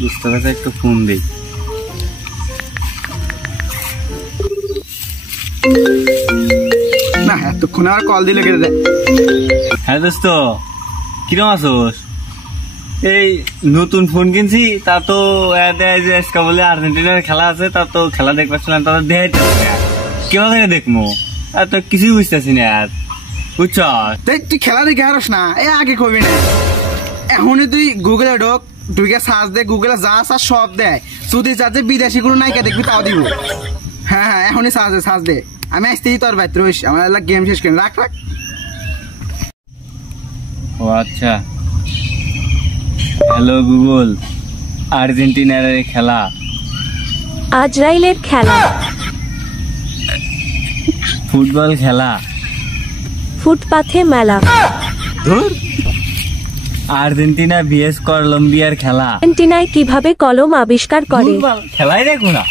দোস্তের কাছে একটু ফোন দেই। না এতক্ষণ আর কল দিলে কেটে দেয়। হ্যাঁ দোস্ত, কিরম আছোস? এই নতুন ফোন কিনছি, তা তো আজকে বলে আর্জেন্টিনার খেলা আছে, তা তো খেলা দেখবার তাদের দেখাইতেছে না। কিভাবে দেখবো? আর তো কিছুই বুঝতেছি না আর, বুঝছ? তুই খেলা দেখে হারস না, এ আগে কবি না। এখনই তুই গুগলে ঢোক, ঢুকে সার্চ দে, গুগলে যা সার্চ সব দেয়। যদি চাচ্ছে বিদেশি কোনো নায়িকা দেখবি তাও দিব। হ্যাঁ এখনই সার্চ দে। আমি আসতেই তোর বাইতে রইস, আমার গেম শেষ করেন। রাখ। ও আচ্ছা, হ্যালো গুগল, আর্জেন্টিনার খেলা। আজরাইলের খেলা। ফুটবল খেলা। ফুটপাথে মেলা। আর্জেন্টিনা ভিএস কলম্বিয়ার খেলা। আর্জেন্টিনায় কিভাবে কলম আবিষ্কার করে? খেলাই দেখো না।